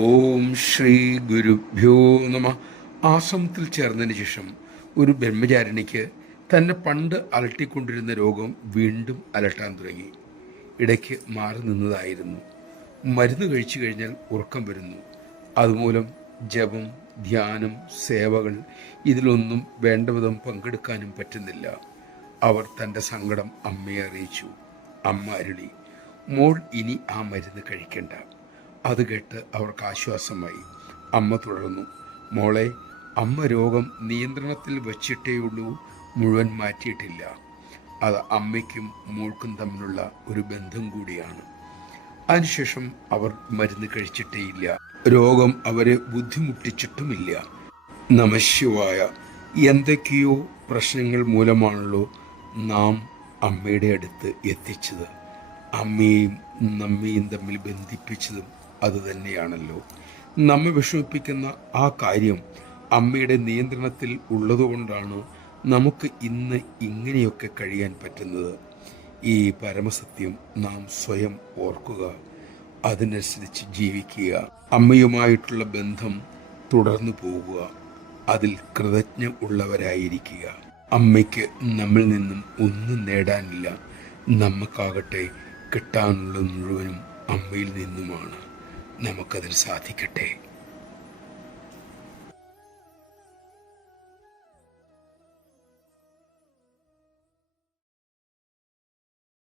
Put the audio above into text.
ഓം ശ്രീ ഗുരുഭ്യോ നമ. ആശ്രമത്തിൽ ചേർന്നതിന് ശേഷം ഒരു ബ്രഹ്മചാരിണിക്ക് തന്നെ പണ്ട് അലട്ടിക്കൊണ്ടിരുന്ന രോഗം വീണ്ടും അലട്ടാൻ തുടങ്ങി. ഇടയ്ക്ക് മാറി നിന്നതായിരുന്നു. മരുന്ന് കഴിച്ചു കഴിഞ്ഞാൽ ഉറക്കം വരുന്നു. അതുമൂലം ജപം, ധ്യാനം, സേവകൾ ഇതിലൊന്നും വേണ്ടവിധം പങ്കെടുക്കാനും പറ്റുന്നില്ല. അവർ തൻ്റെ സങ്കടം അമ്മയെ അറിയിച്ചു. അമ്മ അരുളി, മോൾ ഇനി ആ മരുന്ന് കഴിക്കണ്ട. അത് കേട്ട് അവർക്ക് ആശ്വാസമായി. അമ്മ തുടർന്നു, മോളെ, അമ്മ രോഗം നിയന്ത്രണത്തിൽ വച്ചിട്ടേയുള്ളൂ, മുഴുവൻ മാറ്റിയിട്ടില്ല. അത് അമ്മയ്ക്കും മോൾക്കും തമ്മിലുള്ള ഒരു ബന്ധം കൂടിയാണ്. അതിനുശേഷം അവർ മരുന്ന് കഴിച്ചിട്ടേയില്ല. രോഗം അവരെ ബുദ്ധിമുട്ടിച്ചിട്ടുമില്ല. നമഃശിവായ. എന്തൊക്കെയോ പ്രശ്നങ്ങൾ മൂലമാണല്ലോ നാം അമ്മയുടെ അടുത്ത് എത്തിച്ചത്. അമ്മയെയും നമ്മയും തമ്മിൽ ബന്ധിപ്പിച്ചതും അതുതന്നെയാണല്ലോ. നമ്മെ വിഷമിപ്പിക്കുന്ന ആ കാര്യം അമ്മയുടെ നിയന്ത്രണത്തിൽ ഉള്ളതുകൊണ്ടാണ് നമുക്ക് ഇന്ന് ഇങ്ങനെയൊക്കെ കഴിയാൻ പറ്റുന്നത്. ഈ പരമസത്യം നാം സ്വയം ഓർക്കുക, അതിനനുസരിച്ച് ജീവിക്കുക, അമ്മയുമായിട്ടുള്ള ബന്ധം തുടർന്നു പോകുക, അതിൽ കൃതജ്ഞ ഉള്ളവരായിരിക്കുക. അമ്മയ്ക്ക് നമ്മിൽ നിന്നും ഒന്നും നേടാനില്ല. നമുക്കാകട്ടെ കിട്ടാനുള്ളത് മുഴുവനും അമ്മയിൽ നിന്നുമാണ്. നമുക്കതിൽ സാധിക്കട്ടെ.